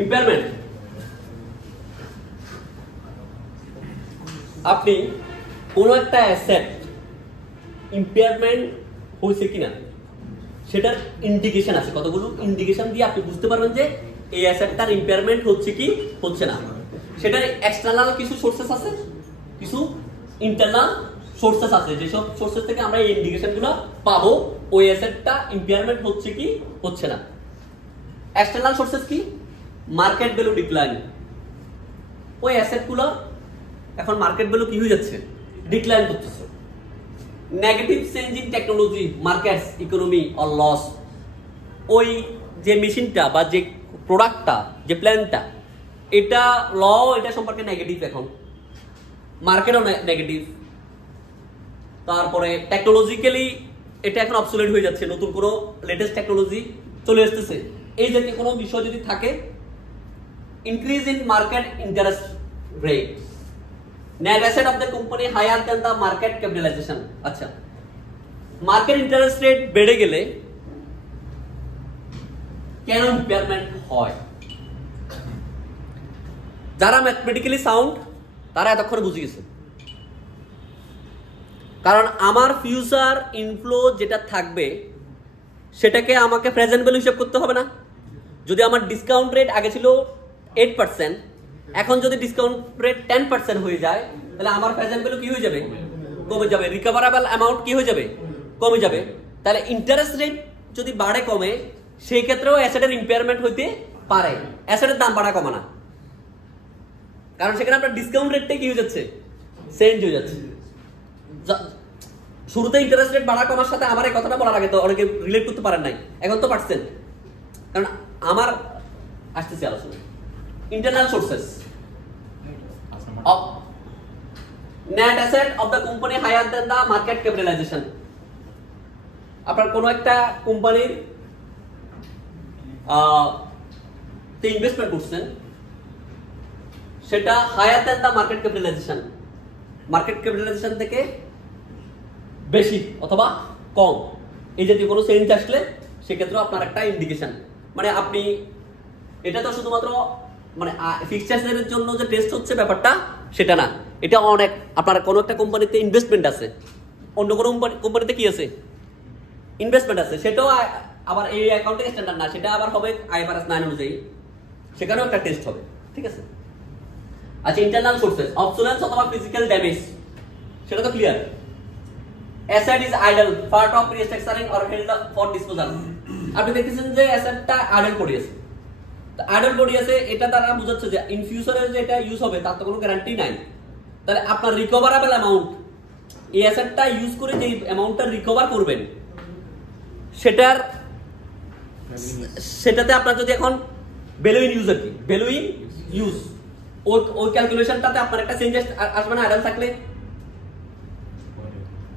Impairment, আপনি কোন একটা অ্যাসেট ইম্পেয়ারমেন্ট হয়েছে কিনা সেটার ইন্ডিকেশন আছে, কতগুলো ইন্ডিকেশন দিয়ে আপনি বুঝতে পারবেন যে এই অ্যাসেটটার ইম্পেয়ারমেন্ট হচ্ছে কি হচ্ছে না। সেটার এক্সটার্নাল কিছু সোর্সেস আছে, কিছু ইন্টারনাল সোর্সেস আছে, যেসব সোর্সেস থেকে আমরা এই ইন্ডিকেশনগুলো পাবো ওই অ্যাসেটটা ইম্পেয়ারমেন্ট হচ্ছে কি হচ্ছে না। এক্সটার্নাল সোর্সেস কি? মার্কেট ভ্যালু ডিক্লাইন, ওই অ্যাসেটগুলো এখন মার্কেট ভ্যালু কি হয়ে যাচ্ছে, ডিক্লাইন করতেছে। Negative change in technology, markets, economy or loss, ওই যে মেশিনটা বা যে প্রোডাক্টটা, যে প্ল্যানটা, এটা ল এটা সম্পর্কে নেগেটিভ, এখন মার্কেটও নেগেটিভ। তারপরে টেকনোলজিক্যালি এটা এখন অবসোলেট হয়ে যাচ্ছে, নতুন কোনো লেটেস্ট টেকনোলজি চলে আসতেছে। এই জাতীয় কোনো বিষয় যদি থাকে, increase in market interest rate, net asset of the company higher than the market capitalization। আচ্ছা, মার্কেট ইন্টারেস্ট রেট বেড়ে গেলে কেন ইম্পেয়ারমেন্ট হয়? যারা ম্যাথমেটিক্যালি সাউন্ড তারা এতক্ষণে বুঝে গেছে। কারণ আমার ফিউচার ইনফ্লো যেটা থাকবে সেটাকে আমাকে প্রেজেন্ট ভ্যালু হিসাব করতে হবে না। যদি আমার ডিসকাউন্ট রেট আগে ছিল 8%, এখন যদি ডিসকাউন্ট রেট 10% হয়ে যায়, তাহলে আমার প্রেজেন্ট ভ্যালু কি হয়ে যাবে, কমে যাবে। রিকভারেবল অ্যামাউন্ট কি হয়ে যাবে, কমে যাবে। তাহলে ইন্টারেস্ট রেট যদি বাড়ে কমে, সেই ক্ষেত্রেও অ্যাসেটের ইম্পেয়ারমেন্ট হইতে পারে, অ্যাসেটের দাম বাড়া কমে না। কারণ সেখানে আপনার ডিসকাউন্ট রেটটাই কি হয়ে যাচ্ছে, চেঞ্জ হয়ে যাচ্ছে। শুরুতে ইন্টারেস্ট রেট বাড়া কমার সাথে আমার এই কথাটা বলার আগে তো অনেকে রিলেট করতে পারেন নাই, এখন তো পারছেন। কারণ আমার আসতেছে আলোচনা internal sources of net asset of the company higher than the market capitalization। আপনার কোন একটা কোম্পানির তে ইনভেস্টমেন্ট করছেন, সেটা higher than the market capitalization, market capitalization থেকে বেশি অথবা কম, এই জাতীয় কোনো চেঞ্জ আসলে সেক্ষেত্রে আপনার একটা ইন্ডিকেশন। মানে আপনি এটা তো শুধুমাত্র মানে ফিক্সচার্সের জন্য যে টেস্ট হচ্ছে ব্যাপারটা সেটা না, এটা অনেক আপনার কোনো একটা কোম্পানিতে ইনভেস্টমেন্ট আছে, অন্য কোনো কোম্পানিতে কি আছে, ইনভেস্টমেন্ট আছে, সেটাও আবার এই অ্যাকাউন্টিং স্ট্যান্ডার্ড না, সেটা আবার হবে IFRS 9 অনুযায়ী, সেখানেও একটা টেস্ট হবে, ঠিক আছে। আচ্ছা, ইন্টারনাল সোর্সেস, অবসোলেন্স অথবা ফিজিক্যাল ড্যামেজ, সেটা তো clear. Asset is idol, part of restructuring or held for disposal. আপনি দেখতেছেন যে অ্যাসেটটা আইডল পড়ে আছে, আইডল পড়ে আছে, এটা দ্বারা বোঝাচ্ছে যে ইন ফিউচারে যে এটা ইউজ হবে তার তো কোনো গ্যারান্টি নাই। তাহলে আপনার রিকভারেবল অ্যামাউন্ট, এই অ্যাসেটটা ইউজ করে যে অ্যামাউন্টটা রিকভার করবেন সেটাতে আপনার যদি এখন ভ্যালু ইন ইউজ, আর কি ভ্যালু ইন ইউজ, ওই ক্যালকুলেশনটাতে আপনার একটা চেঞ্জ আসবে না আইডল থাকলে।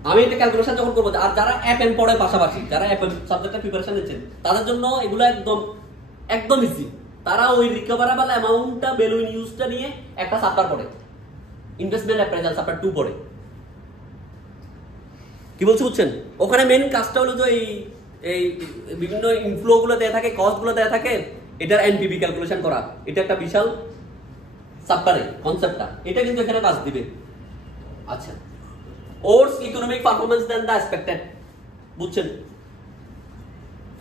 আমি এটা ক্যালকুলেশন যখন করবো, আর যারা এফএম পড়ে পাশাপাশি, যারা এফএম সাবজেক্টে প্রিপারেশন নিচ্ছেন, তাদের জন্য এগুলো একদম ইজি। তারা ওই রিকভারেবল অ্যামাউন্টটা ভ্যালু ইন ইউজটা নিয়ে একটা চ্যাপ্টার পড়ে, ইনভেস্টমেন্ট অ্যাপ্রাইজাল চ্যাপ্টার 2 পড়ে। কি বলছি বুঝছেন? ওখানে মেইন কাজটা হলো যে এই বিভিন্ন ইনফ্লো গুলো দেয়া থাকে, কস্ট গুলো দেয়া থাকে, এটার এনপিভি ক্যালকুলেশন করা, এটা একটা বিশাল চ্যাপ্টারে কনসেপ্টটা, এটা কিন্তু এখানে কাজ দিবে। আচ্ছা, ওরস economic performance than the expected, বুঝছেন?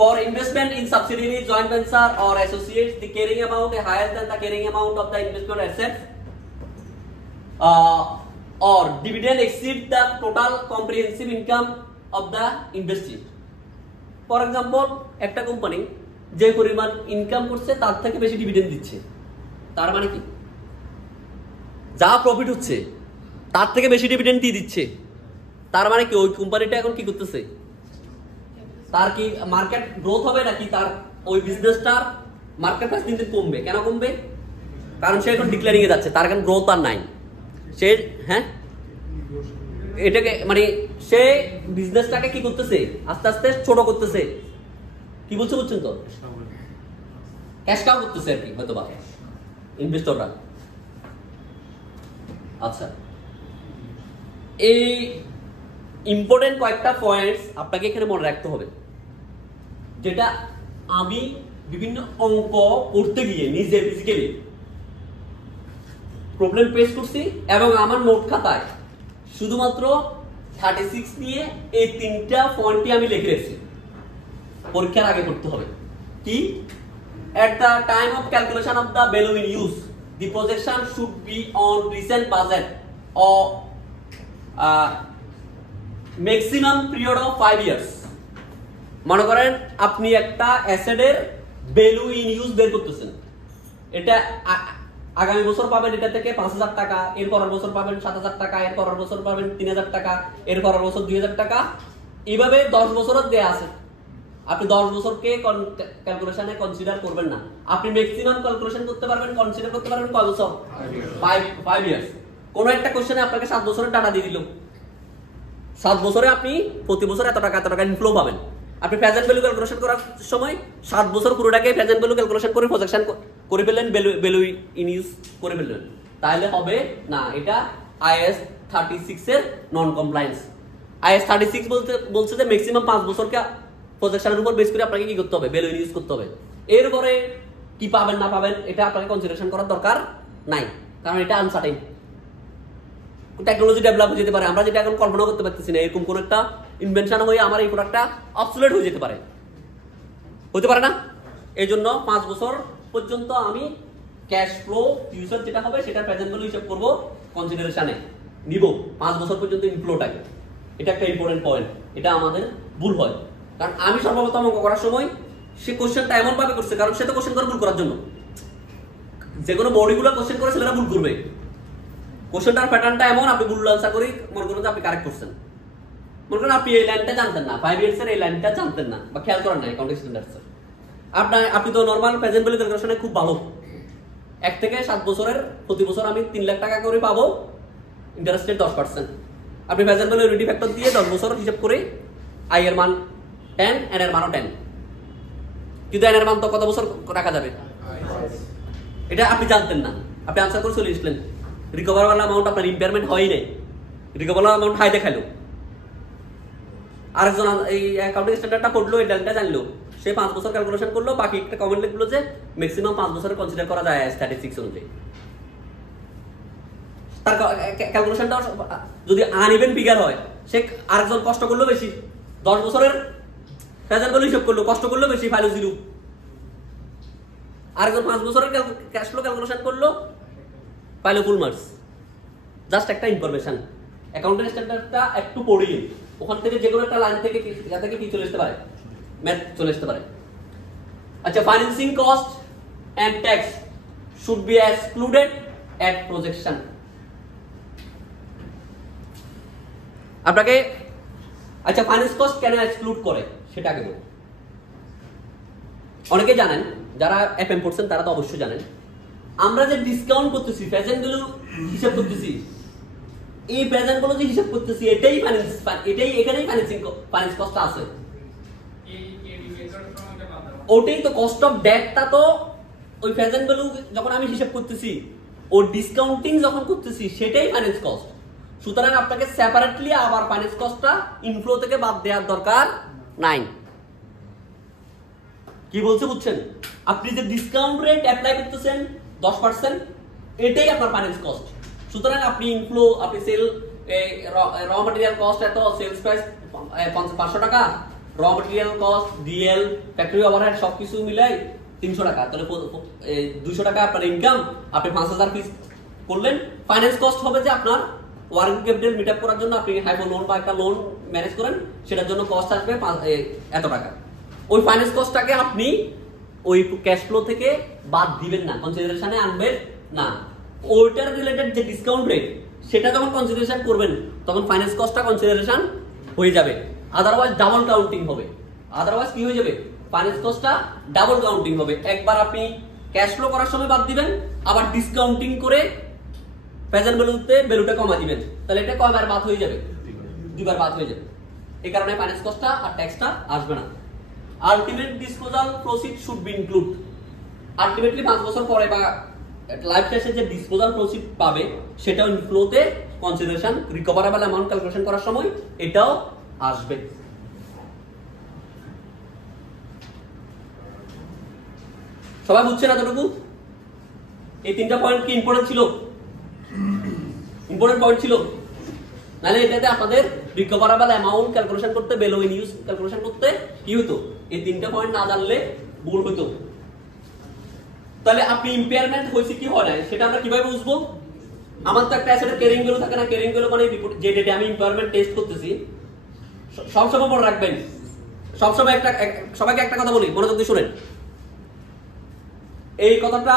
For investment in subsidiary, joint venture or associates, the carrying amount is higher than the carrying amount of the investment assets, or dividend exceed the total comprehensive income of the investee। For example, একটা company যে পরিমাণ income করছে তার থেকে বেশি dividend দিচ্ছে, তার মানে কি, যা প্রফিট হচ্ছে তার থেকে বেশি ডিভিডেন্ড দিয়ে দিচ্ছে, তার মানে কি ওই কোম্পানিটা এখন কি করতেছে, তার কি মার্কেট গ্রোথ হবে নাকি তার ওই বিজনেসটার মার্কেট প্রাইস দিন দিন কমবে? কেন কমবে? কারণ সে এখন ডিক্লারিং এ যাচ্ছে, তার এখন গ্রোথ আর নাই। সে এটাকে মানে সে বিজনেসটাকে কি করতেছে, আস্তে আস্তে ছোট করতেছে। কি বলছে বুঝছেন তো? ক্যাশ কাউ করতেছে আর কি, হয়তো বা ইনভেস্টররা। আচ্ছা, এই ইম্পর্টেন্ট কয়েকটা পয়েন্টস আপনাকে এখানে মনে রাখতে হবে, যেটা আমি বিভিন্ন অঙ্ক করতে গিয়ে নিজে ফিজিক্যালি প্রবলেম ফেস করছি এবং আমার নোট খাতায় শুধুমাত্র 36 নিয়ে এই তিনটা পয়েন্টই আমি লিখে রেখেছি পরীক্ষার আগে করতে হবে কি at the time of calculation of the value in use the projection should be on recent budget or maximum period of 5 years মনে করেন আপনি একটা অ্যাসেটের ভ্যালু ইন ইউজ বের করতেছেন এটা আগামী বছর পাবেন এটা থেকে 5000 টাকা এর পরের বছর পাবেন 7000 টাকা এর পরের বছর পাবেন 3000 টাকা এর পরের বছর 2000 টাকা এইভাবে 10 বছরের দেয়া আছে আপনি 10 বছরকে ক্যালকুলেশনে কনসিডার করবেন না আপনি ম্যাক্সিমাম ক্যালকুলেশন করতে পারবেন কনসিডার করতে পারবেন কয় বছর 5 ইয়ার্স কোন একটা কোশ্চেনে আপনাকে 7 বছরের ডাটা দিয়ে দিল 7 বছরে আপনি প্রতি বছর এত টাকা ইনফ্লো পাবেন আপনি প্রেজেন্ট ভ্যালু ক্যালকুলেশন করার সময় 7 বছর পুরোটাকে প্রেজেন্ট ভ্যালু ক্যালকুলেশন করে প্রজেকশন করে ফেললেন ভ্যালু ইন ইউজ করে ফেললেন তাহলে হবে না এটা আইএস 36 এর নন কমপ্লায়েন্স আইএস 36 বলছে যে ম্যাক্সিমাম 5 বছরকে প্রজেকশনের উপর বেস করে আপনাকে কি করতে হবে ভ্যালু ইন ইউজ করতে হবে এরপরে কি পাবেন না পাবেন এটা আপনাকে কনসিডারেশন করার দরকার নাই কারণ এটা আনসার্টেন টেকনোলজি ডেভেলপ হয়ে যেতে পারে আমরা যেটা এখন কল্পনা করতে পারতেছি না এরকম কোন একটা ইনভেনশন হয়ে আমার এই প্রোডাক্টটা অবসোলেট হয়ে যেতে পারে হতে পারে না এই জন্য 5 বছর পর্যন্ত আমি ক্যাশ ফ্লো ফিউচার যেটা হবে সেটা প্রেজেন্ট ভ্যালু হিসাব করব কনসিডারেশনে নিব 5 বছর পর্যন্ত ইনফ্লোটাকে এটা একটা ইম্পর্টেন্ট পয়েন্ট এটা আমাদের ভুল হয় কারণ আমি সর্বপ্রথম অঙ্ক করার সময় সে কোশ্চেনটা এমন ভাবে করছে কারণ সে তো কোশ্চেন করে ভুল করার জন্য যে কোনো বডিগুলো কোশ্চেন করে ছেলেরা ভুল করবে কোশ্চেনটার প্যাটার্নটা এমন আপনি ভুল আনসার করি মনে করেন যে আপনি কারেক্ট করছেন মনে করেন আপনি এই লাইনটা জানতেন না 5 ইয়ার্স এর এই লাইনটা জানতেন না বা খেয়াল করেন না অ্যাকাউন্টিং স্ট্যান্ডার্ডস আপনি তো নরমাল প্রেজেন্ট ভ্যালু ক্যালকুলেশনে খুব ভালো 1 থেকে 7 বছরের প্রতি বছর আমি 3 লাখ টাকা করে পাবো ইন্টারেস্ট রেট 10% আপনি প্রেজেন্ট ভ্যালু রেডি ফ্যাক্টর দিয়ে 10 বছর হিসাব করে আই এর মান 10 এন এর মানও 10 কিন্তু এন এর মান তো কত বছর রাখা যাবে এটা আপনি জানতেন না আপনি আনসার করে চলে আসলেন রিকভারেবল অ্যামাউন্ট আপনার ইম্পেয়ারমেন্ট হয়ই নাই রিকভারেবল অ্যামাউন্ট হাই দেখাইলো আরেকজন এই অ্যাকাউন্টিং স্ট্যান্ডার্ডটা পড়লো এই ডালটা জানলো সে 5 বছর ক্যালকুলেশন করলো বাকি একটা কমেন্ট লিখলো যে ম্যাক্সিমাম 5 বছরে কনসিডার করা যায় স্ট্যাটিস্টিক্স অনুযায়ী তার ক্যালকুলেশনটা যদি আনইভেন ফিগার হয় সে আরেকজন কষ্ট করলো বেশি 10 বছরের প্রেজেন্ট ভ্যালু হিসাব করলো কষ্ট করলো বেশি ভ্যালু জিরো আরেকজন 5 বছরের ক্যাশ ফ্লো ক্যালকুলেশন করলো পাইলো ফুল মার্কস জাস্ট একটা ইনফরমেশন অ্যাকাউন্টিং স্ট্যান্ডার্ডটা একটু পড়িয়ে ওখান থেকে যে কোনো একটা লাইন থেকে কি চলে আসতে পারে ম্যাথ চলে আসতে পারে আচ্ছা financing cost and tax should be excluded at projection আপনাকে আচ্ছা ফাইন্যান্স কস্ট কেন এক্সক্লুড করে সেটা আগে বলুন অনেকে জানেন যারা এফএম পড়ছেন তারা তো অবশ্যই জানেন আমরা যে ডিসকাউন্ট করতেছি প্রেজেন্ট গুলো হিসাব করতেছি এই প্রেজেন্ট গুলো যে হিসাব করতেছি এটাই এখানেই ফাইন্যান্স কস্ট আছে ওটাই তো কস্ট অফ ডেটটা তো ওই প্রেজেন্ট ভ্যালু যখন আমি হিসাব করতেছি ও ডিসকাউন্টিং যখন করতেছি সেটাই ফাইন্যান্স কস্ট সুতরাং আপনাকে সেপারেটলি আবার ফাইন্যান্স কস্টটা ইনফ্লো থেকে বাদ দেওয়ার দরকার নাই কি বলছে বুঝছেন আপনি যে ডিসকাউন্ট রেট অ্যাপ্লাই করতেছেন 10% এটাই আপনার ফাইন্যান্স কস্ট সুতরাং আপনি ইনফ্লো আপনি সেল র ম্যাটেরিয়াল কস্ট এত সেলস প্রাইস 500 টাকা র material cost DL factory overhead সবকিছু মিলাই 300 টাকা তাহলে 200 টাকা আপনার ইনকাম আপনি 5000 পিস করলেন ফাইন্যান্স কস্ট হবে যে আপনার ওয়ার্কিং ক্যাপিটাল মিট আপ করার জন্য আপনি হাইপো লোন বা একটা লোন ম্যানেজ করেন সেটার জন্য কস্ট আসবে এত টাকা ওই ফাইন্যান্স কস্টটাকে আপনি ওই ক্যাশ ফ্লো থেকে বাদ দিবেন না কনসিডারেশনে আনবেন না ওইটার রিলেটেড যে ডিসকাউন্ট রেট সেটা যখন কনসিডারেশন করবেন তখন ফাইন্যান্স কস্টটা কনসিডারেশন হয়ে যাবে আদারওয়াইজ ডাবল কাউন্টিং হবে আদারওয়াইজ কি হয়ে যাবে ফাইন্যান্স কস্টটা ডাবল কাউন্টিং হবে একবার আপনি ক্যাশ ফ্লো করার সময় বাদ দিবেন আবার ডিসকাউন্টিং করে প্রেজেন্ট ভ্যালুতে ভ্যালুটা কমা দিবেন তাহলে এটা কয়বার বাদ হয়ে যাবে দুইবার বাদ হয়ে যাবে এই কারণে ফাইন্যান্স কস্টটা আর ট্যাক্সটা আসবে না ultimate disposal proceed should be include ultimately 5 বছর পরে বা লাইফ শেষে যে ডিসপোজাল প্রসিড পাবে সেটাও ইনফ্লোতে কনসিডারেশন রিকভারেবল অ্যামাউন্ট ক্যালকুলেশন করার সময় এটাও আসবে সবাই বুঝছেন এতটুকু? এই তিনটা পয়েন্ট কি ইম্পর্টেন্ট ছিল? ইম্পর্টেন্ট পয়েন্ট ছিল, নাহলে এটাতে আপনাদের রিকভারেবল অ্যামাউন্ট ক্যালকুলেশন করতে, ভ্যালু ইন ইউজ ক্যালকুলেশন করতে কি হতো, এই তিনটা পয়েন্ট না জানলে ভুল হতো। তাহলে আপনি ইম্পেয়ারমেন্ট হয়েছে কি হয় না সেটা আমরা কিভাবে বুঝবো? আমার তো একটা অ্যাসেটের ক্যারিং ভ্যালু থাকে না, ক্যারিং ভ্যালু মানে যে ডেটে আমি ইম্পেয়ারমেন্ট টেস্ট করতেছি, সবসময় মনে রাখবেন, সবসময় সবাইকে একটা কথা বলি, মনোযোগ দিয়ে শুনেন। এই কথাটা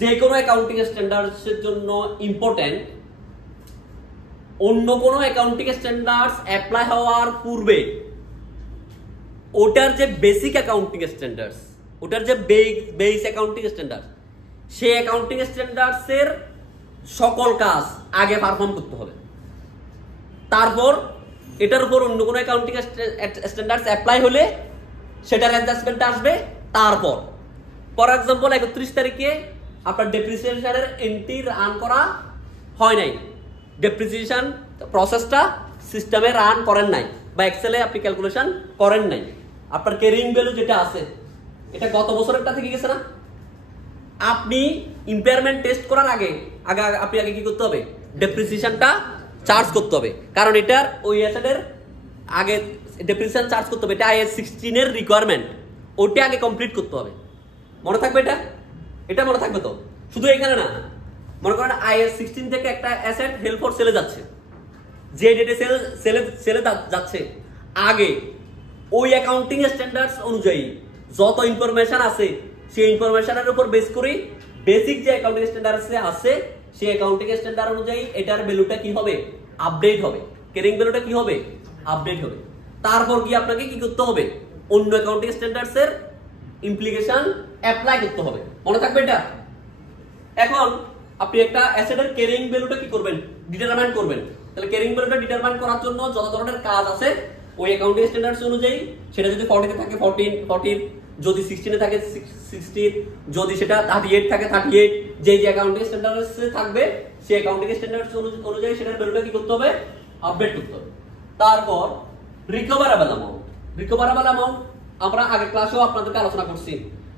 যে কোনো অ্যাকাউন্টিং স্ট্যান্ডার্ডস এর জন্য ইম্পর্টেন্ট। অন্য কোনো অ্যাকাউন্টিং স্ট্যান্ডার্ডস অ্যাপ্লাই হওয়ার পূর্বে ওটার যে বেসিক অ্যাকাউন্টিং স্ট্যান্ডার্ডস, ওটার যে বেস অ্যাকাউন্টিং স্ট্যান্ডার্ড, সেই অ্যাকাউন্টিং স্ট্যান্ডার্ডস এর সকল কাজ আগে পারফর্ম করতে হবে। তারপর এটার উপর অন্য কোনো অ্যাকাউন্টিং স্ট্যান্ডার্ডস অ্যাপ্লাই হলে সেটার অ্যাডজাস্টমেন্ট আসবে। তারপর ফর এক্সাম্পল 31 তারিখে আপনার ডেপ্রিসিয়েশনের এন্ট্রি রান করা হয় নাই, ডেপ্রিসিয়েশন প্রসেসটা সিস্টেমে রান করেন নাই বা এক্সেলে আপনি ক্যালকুলেশন করেন নাই, আপনার ক্যারিং ভ্যালু যেটা আছে এটা গত বছরেরটা থেকে গেছে না। আপনি ইম্পেয়ারমেন্ট টেস্ট করার আগে আপনি আগে কি করতে হবে? ডেপ্রিসিয়েশনটা চার্জ করতে হবে, কারণ এটার ওই অ্যাসেটের আগে ডেপ্রিসিয়েশন চার্জ করতে হবে। এটা IAS 16 এর রিকোয়ারমেন্ট, ওটা আগে কমপ্লিট করতে হবে। মনে থাকবে এটা? এটা মনে থাকবে তো? শুধু এখানে না, মনে করেন IAS 16 থেকে একটা অ্যাসেট হেল্ড ফর সেলে যাচ্ছে, যে ডেটে সেলে যাচ্ছে আগে ওই অ্যাকাউন্টিং স্ট্যান্ডার্ডস অনুযায়ী যত ইনফরমেশন আছে সেই ইনফরমেশনের উপর বেস করে বেসিক যে অ্যাকাউন্টিং স্ট্যান্ডার্ডস আছে সেই অ্যাকাউন্টিং স্ট্যান্ডার্ড অনুযায়ী এটার ভ্যালুটা কি হবে? আপডেট হবে। ক্যারিং ভ্যালুটা কি হবে? আপডেট হবে। তারপর কি আপনাকে কি করতে হবে? অন্য অ্যাকাউন্টিং স্ট্যান্ডার্ডস এর ইমপ্লিকেশন অ্যাপ্লাই করতে হবে। মনে থাকবে এটা? এখন আপনি একটা অ্যাসেটের ক্যারিং ভ্যালুটা কি করবেন? ডিটারমাইন করবেন। তাহলে ক্যারিং ভ্যালুটা ডিটারমাইন করার জন্য যত ধরনের কাজ আছে ওই অ্যাকাউন্টিং স্ট্যান্ডার্ডস অনুযায়ী, সেটা যদি 40 তে থাকে 40, যদি 16 এ থাকে 16, যদি সেটা 38 থাকে 38, যে অ্যাকাউন্টিং স্ট্যান্ডার্ডস থাকবে সেই অ্যাকাউন্টিং স্ট্যান্ডার্ডস অনুযায়ী সেটার ভ্যালুটা কি করতে হবে? আপডেট করতে হবে। তারপর রিকভারেবল অ্যামাউন্ট। রিকভারেবল অ্যামাউন্ট আমরা আগের ক্লাসেও আপনাদেরকে আলোচনা করছি,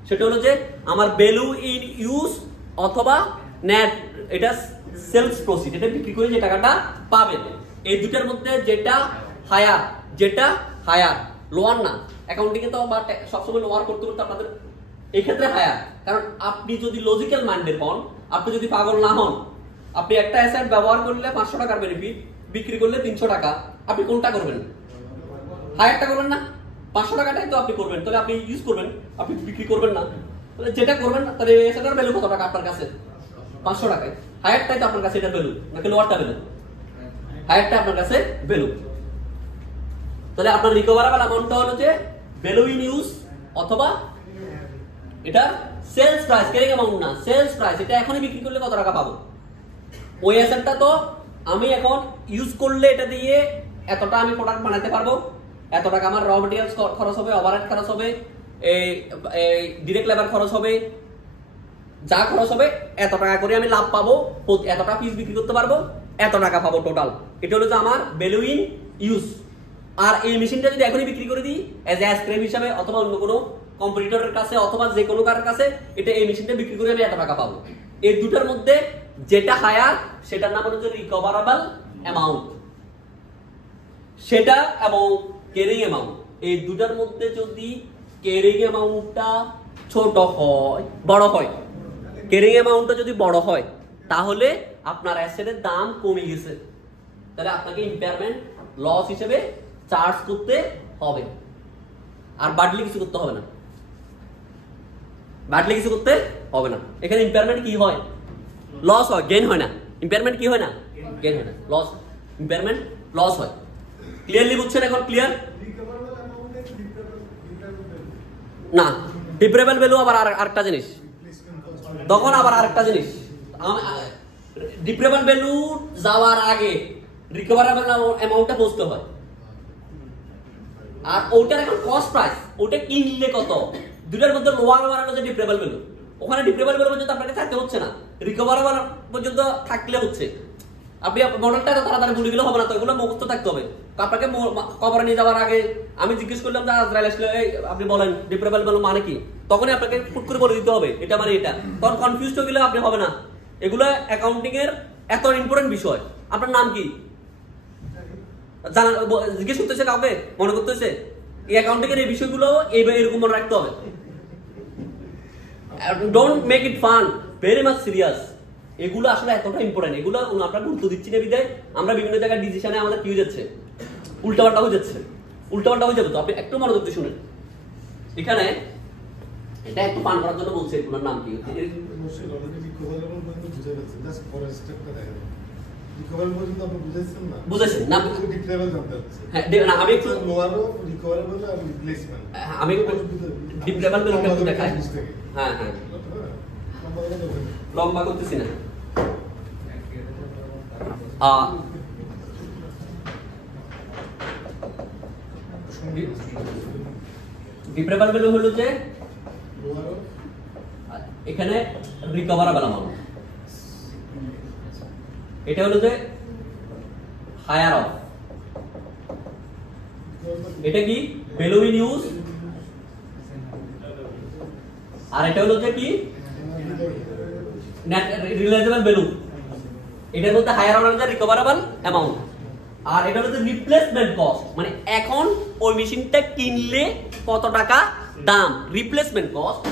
সেটা হলো যে আমার ভ্যালু ইন ইউজ অথবা নেট, এটা সেলস প্রসিড, এটা বিক্রি করে যে টাকাটা পাবেন, এই দুটার মধ্যে যেটা হায়ার, লোয়ার না। অ্যাকাউন্টিং এ তো সবসময় লোয়ার করতে করতে আপনাদের এই ক্ষেত্রে হায়ার, কারণ আপনি যদি লজিক্যাল মাইন্ডেড হন, আপনি যদি পাগল না হন, আপনি একটা অ্যাসেট ব্যবহার করলে 500 টাকার বেনিফিট, বিক্রি করলে 300 টাকা, আপনি কোনটা করবেন? হায়ারটা করবেন না? 500 টাকাটাই তো আপনি করবেন, তাহলে আপনি ইউজ করবেন, আপনি বিক্রি করবেন না। তাহলে যেটা করবেন তাহলে অ্যাসেটের ভ্যালু কত টাকা আপনার কাছে? 500 টাকায়। হায়ারটাই তো আপনার কাছে এটা ভ্যালু, নাকি লোয়ারটা ভ্যালু? হায়ারটা আপনার কাছে ভ্যালু। তাহলে আপনার রিকভারেবল অ্যামাউন্টটা হলো যে ভ্যালু ইন ইউজ অথবা এটা সেলস প্রাইস, ক্যারিং অ্যামাউন্ট না, সেলস প্রাইস। এটা এখনই বিক্রি করলে কত টাকা পাবো? ওই অ্যাসেটটা তো আমি এখন ইউজ করলে এটা দিয়ে এতটা আমি প্রোডাক্ট বানাতে পারবো, এত টাকা আমার র ম্যাটেরিয়ালস খরচ হবে, ওভারহেড খরচ হবে, এই ডিরেক্ট লেবার খরচ হবে, যা খরচ হবে এত টাকা করে আমি লাভ পাবো, এতটা পিস বিক্রি করতে পারবো, এত টাকা পাবো টোটাল। এটা হলো যে আমার ভ্যালু ইন ইউজ। আর এই মেশিনটা যদি এখনই বিক্রি করে দিই এজ এ স্ক্র্যাপ হিসাবে অথবা অন্য কোনো কম্পিটিটরের কাছে অথবা যে কোনো কারোর কাছে, এটা এই মেশিনটা বিক্রি করে আমি এত টাকা পাবো। এই দুটার মধ্যে যেটা হায়ার সেটার নাম হচ্ছে রিকভারেবল অ্যামাউন্ট, সেটা এবং ক্যারিং অ্যামাউন্ট। এই দুটার মধ্যে যদি ক্যারিং অ্যামাউন্টটা ছোট হয়, বড় হয়, ক্যারিং অ্যামাউন্টটা যদি বড় হয় তাহলে আপনার অ্যাসেটের দাম কমে গেছে, তাহলে আপনাকে ইম্পেয়ারমেন্ট লস হিসেবে চার্জ করতে হবে। আর বাড়লে কিছু করতে হবে না, বাড়লে কিছু করতে হবে না। এখানে ইম্পেয়ারমেন্ট কি হয়? লস হয়, গেইন হয় না। ইম্পেয়ারমেন্ট কি হয় না? গেইন হয় না, লস। ইম্পেয়ারমেন্ট লস হয়। ক্লিয়ারলি বুঝছেন এখন? ক্লিয়ার না? ডিপ্রেবল ভ্যালু আবার আরেকটা জিনিস, তখন আবার আরেকটা জিনিস। ডিপ্রেবল ভ্যালু যাওয়ার আগে রিকভারেবল অ্যামাউন্টটা বুঝতে হয়। আর ওটার এখন কস্ট প্রাইস, ওটা কিনলে কত, দুটার মধ্যে লোয়ার বানানো যে ডিপ্রেবল ভ্যালু, ওখানে ডিপ্রেবল ভ্যালু পর্যন্ত আপনাকে থাকতে হচ্ছে না, রিকভারেবল পর্যন্ত থাকলে হচ্ছে। আপনি মডেলটা এত তাড়াতাড়ি ভুলে গেলে হবে না, তো এগুলো মুখস্থ থাকতে হবে। আপনাকে কবরে নিয়ে যাওয়ার আগে আমি জিজ্ঞেস করলাম যে আজরাইল আসলে আপনি বলেন ডিপ্রেবল ভ্যালু মানে কি, তখনই আপনাকে ফুট করে বলে দিতে হবে এটা মানে এটা, তখন কনফিউজ হয়ে গেলে আপনি হবে না। এগুলো অ্যাকাউন্টিং এর এত ইম্পর্টেন্ট বিষয়। আপনার নাম কি জানা, জিজ্ঞেস করতেছে কাউকে, মনে করতেছে এই অ্যাকাউন্টিং এর এই বিষয়গুলো এরকম মনে রাখতে হবে। Don't make it fun, very much serious. এগুলো আসলে এতটা ইম্পর্টেন্ট, এগুলো আমরা গুরুত্ব দিচ্ছি না বিদায় আমরা বিভিন্ন জায়গায় ডিসিশনে আমাদের কি হয়ে যাচ্ছে, উল্টাপাল্টা হয়ে যাচ্ছে, উল্টাপাল্টা হয়ে যাবে। তো আপনি একটু মনোযোগ দিয়ে শুনেন। এখানে এটা একটু পান করার জন্য বলছি, এগুলোর নাম কি বুঝেছেন না? আমি একটু ডিপ্রেবল ভ্যালুটা দেখাই। হ্যাঁ হ্যাঁ, লম্বা করতেছি না। ডিপ্রেবল ভ্যালু হলো যে এখানে রিকভারেবল অ্যামাউন্ট, এটা হলো যে হায়ার অফ, এটা কি ভ্যালু ইন ইউজ, আর এটা হলো যে কি নেট রিলাইজেবল ভ্যালু। এটার মধ্যে হায়ার অফ হলো রিকভারেবল অ্যামাউন্ট, আর এটা হলো যে রিপ্লেসমেন্ট কস্ট, মানে এখন ওই মেশিনটা কিনলে কত টাকা দাম, রিপ্লেসমেন্ট কস্ট।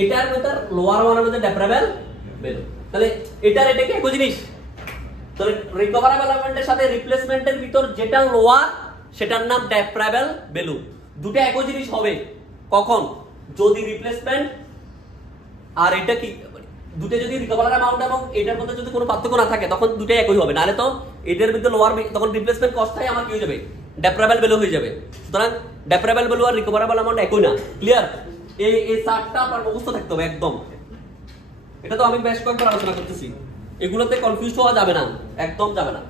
এটার মধ্যে লোয়ার ওয়ান হলো যে ডিপ্রেবল ভ্যালু। তাহলে এটার এটা কি একই জিনিস? তাহলে রিকভারেবল অ্যামাউন্টের সাথে রিপ্লেসমেন্টের ভিতর যেটা লোয়ার সেটার নাম ডিপ্রেবল ভ্যালু। দুটো একই জিনিস হবে কখন? যদি রিপ্লেসমেন্ট আর এটা কি দুটো যদি রিকভারেবল অ্যামাউন্ট এবং এটার মধ্যে যদি কোনো পার্থক্য না থাকে তখন দুটোই একই হবে, নাহলে তো এটার ভিতরে লোয়ার তখন রিপ্লেসমেন্ট কস্টটাই আমার কি হয়ে যাবে, ডিপ্রেবল ভ্যালু হয়ে যাবে। সুতরাং ডিপ্রেবল ভ্যালু আর রিকভারেবল অ্যামাউন্ট একই না। ক্লিয়ার? এই চারটা আপনার মুখস্থ থাকতে হবে একদম। এটা তো আমি বেশ কয়েকবার আলোচনা করতেছি, এগুলোতে কনফিউজ হওয়া যাবে না, একদম যাবে না।